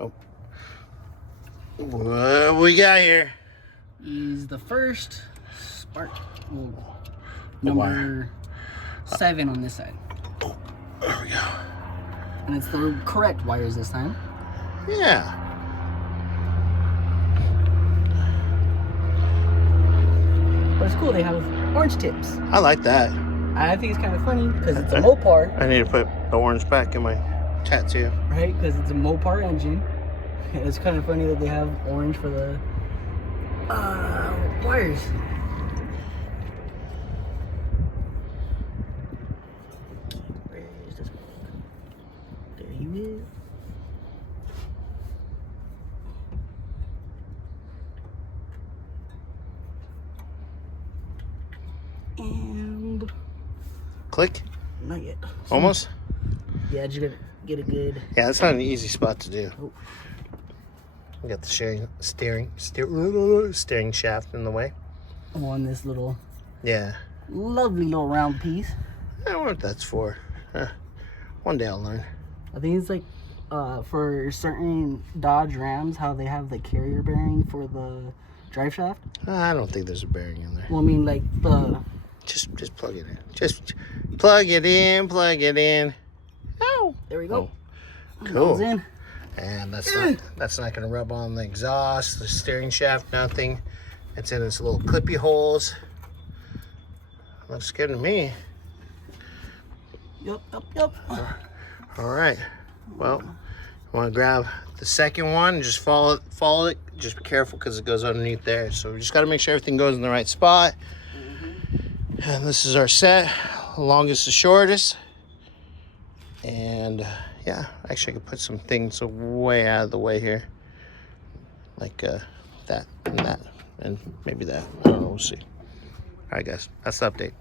Oh. What we got here? Is the first spark number 7 on this side. There we go. And it's the correct wires this time. Yeah. But it's cool, they have orange tips. I like that. I think it's kind of funny because it's a Mopar. I need to put the orange back in my tattoo. Right, because it's a Mopar engine. And it's kind of funny that they have orange for the wires. Where is this one? There he is. And Click. not yet. Almost. Yeah, just gotta get a good. Yeah, that's not an easy spot to do. Oh. We got the steering shaft in the way. On this little Yeah. lovely little round piece. I don't know what that's for. One day I'll learn. I think it's like for certain Dodge Rams, how they have the carrier bearing for the drive shaft. I don't think there's a bearing in there. Well, I mean, like the. Just plug it in. Just plug it in. Plug it in. Oh. There we go. Cool. In. And that's not going to rub on the exhaust, the steering shaft, nothing. It's in its little clippy holes. Looks good to me. Yep. All right. Well, I want to grab the second one and just follow it. Just be careful because it goes underneath there. So we just got to make sure everything goes in the right spot. And this is our set, longest to shortest. And yeah, actually I could put some things way out of the way here. Like that and that and maybe that. I don't know, we'll see. All right guys, that's the update.